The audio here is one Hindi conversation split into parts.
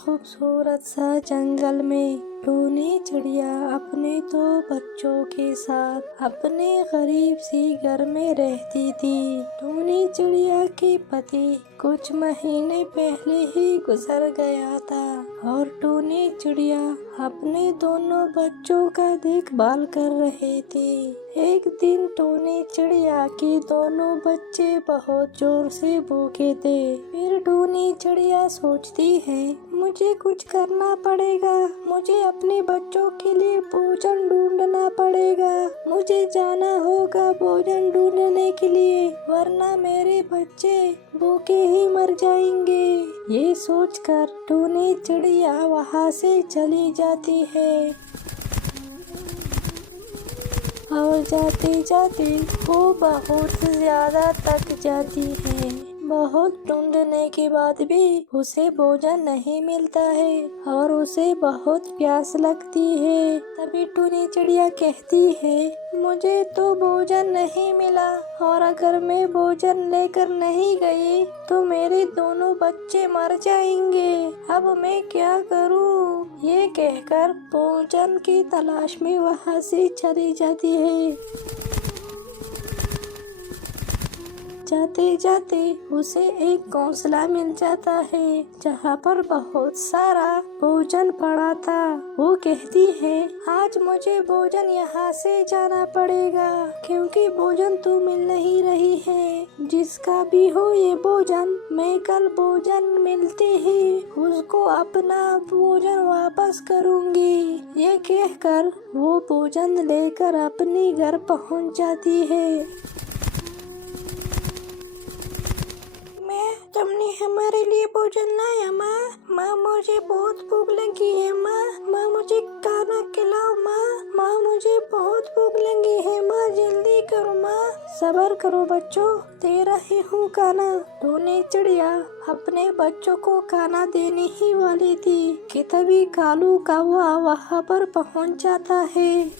खूबसूरत सा जंगल में टूनी चिड़िया अपने दो बच्चों के साथ अपने गरीब सी घर में रहती थी। टूनी चिड़िया के पति कुछ महीने पहले ही गुजर गया था और टूनी चिड़िया अपने दोनों बच्चों का देखभाल कर रहे थे। एक दिन टूनी चिड़िया के दोनों बच्चे बहुत जोर से भूखे थे। फिर टूनी चिड़िया सोचती है, मुझे कुछ करना पड़ेगा, मुझे अपने बच्चों के लिए भोजन ढूंढना पड़ेगा, मुझे जाना होगा भोजन ढूंढने के लिए, वरना मेरे बच्चे भूखे ही मर जाएंगे। ये सोचकर टूनी चिड़िया वहाँ से चली जाती है और जाते जाते वो बहुत ज्यादा थक जाती है। बहुत ढूंढने के बाद भी उसे भोजन नहीं मिलता है और उसे बहुत प्यास लगती है। तभी टूनी चिड़िया कहती है, मुझे तो भोजन नहीं मिला और अगर मैं भोजन लेकर नहीं गई तो मेरे दोनों बच्चे मर जाएंगे। अब मैं क्या करूं? ये कहकर भोजन की तलाश में वहाँ से चली जाती है। जाते जाते उसे एक घोंसला मिल जाता है जहाँ पर बहुत सारा भोजन पड़ा था। वो कहती है, आज मुझे भोजन यहाँ से जाना पड़ेगा क्योंकि भोजन तो मिल नहीं रही है। जिसका भी हो ये भोजन, मैं कल भोजन मिलते ही उसको अपना भोजन वापस करूँगी। ये कहकर वो भोजन लेकर अपने घर पहुँच जाती है। तुमने हमारे लिए भोजन लाया माँ? माँ मुझे बहुत भूख लगी है माँ मुझे खाना खिलाओ माँ मुझे बहुत भूख लगी है माँ, जल्दी करो माँ। सब्र करो बच्चों, दे रही हूँ खाना। टूनी चिड़िया अपने बच्चों को खाना देने ही वाली थी कि तभी कालू कौवा वहाँ पर पहुँच जाता है।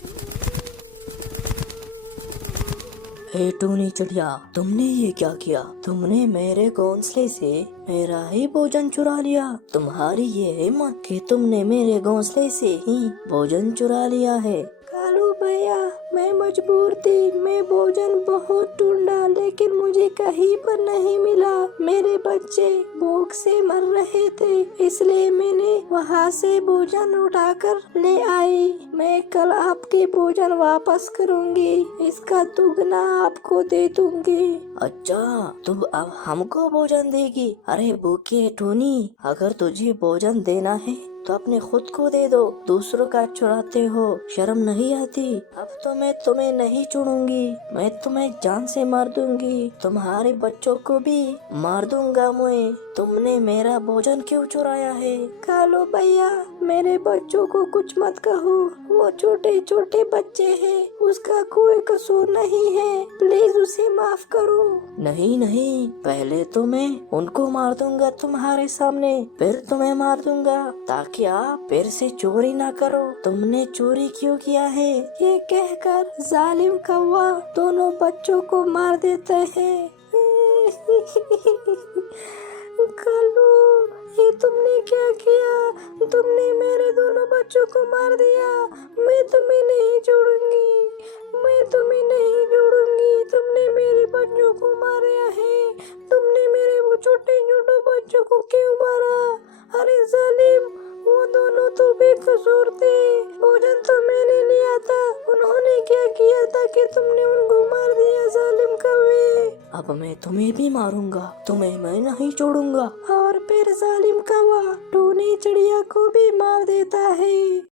हे टूनी चिड़िया, तुमने ये क्या किया? तुमने मेरे घोंसले से मेरा ही भोजन चुरा लिया। तुम्हारी ये हिम्मत कि तुमने मेरे घोंसले से ही भोजन चुरा लिया है। कालू भैया, मैं मजबूर थी, मैं भोजन बहुत ढूंढा लेकिन मुझे कहीं पर नहीं मिला। मेरे बच्चे भूख से मर रहे थे, इसलिए मैंने वहाँ से भोजन उठाकर ले आई। मैं कल आपके भोजन वापस करूँगी, इसका दुगना आपको दे दूँगी। अच्छा, तुम अब हमको भोजन देगी? अरे भूखे टूनी, अगर तुझे भोजन देना है तो अपने खुद को दे दो, दूसरों का चुराते हो, शर्म नहीं आती? अब तो मैं तुम्हें नहीं छोड़ूंगी, मैं तुम्हें जान से मार दूंगी, तुम्हारे बच्चों को भी मार दूंगा मैं। तुमने मेरा भोजन क्यों चुराया है? कालू भैया, मेरे बच्चों को कुछ मत कहो, वो छोटे छोटे बच्चे हैं, उसका कोई कसूर नहीं है, प्लीज उसे माफ करो। नहीं नहीं, पहले तो मैं उनको मार दूंगा तुम्हारे सामने, फिर तुम्हें मार दूंगा ताकि आप फिर से चोरी ना करो। तुमने चोरी क्यों किया है? ये कहकर जालिम कौवा दोनों बच्चों को मार देता है। कालू, ये तुमने क्या किया? तुमने मेरे दोनों बच्चों को मार दिया। मैं तुम्हें नहीं छोड़ूंगी, मैं तुम्हें नहीं छोड़ूंगी। तुमने मेरे बच्चों को मारा है, तुमने मेरे वो छोटे छोटे बच्चों को क्यों मारा? अरे जालिम, वो दोनों तो बेकसूर थे, भोजन तो मैंने लिया था, उन्होंने क्या किया था कि तुमने उनको मार दिया जालिम कौवे? अब मैं तुम्हें भी मारूंगा, तुम्हें मैं नहीं छोड़ूंगा। और फिर जालिम कौवा टूनी चिड़िया को भी मार देता है।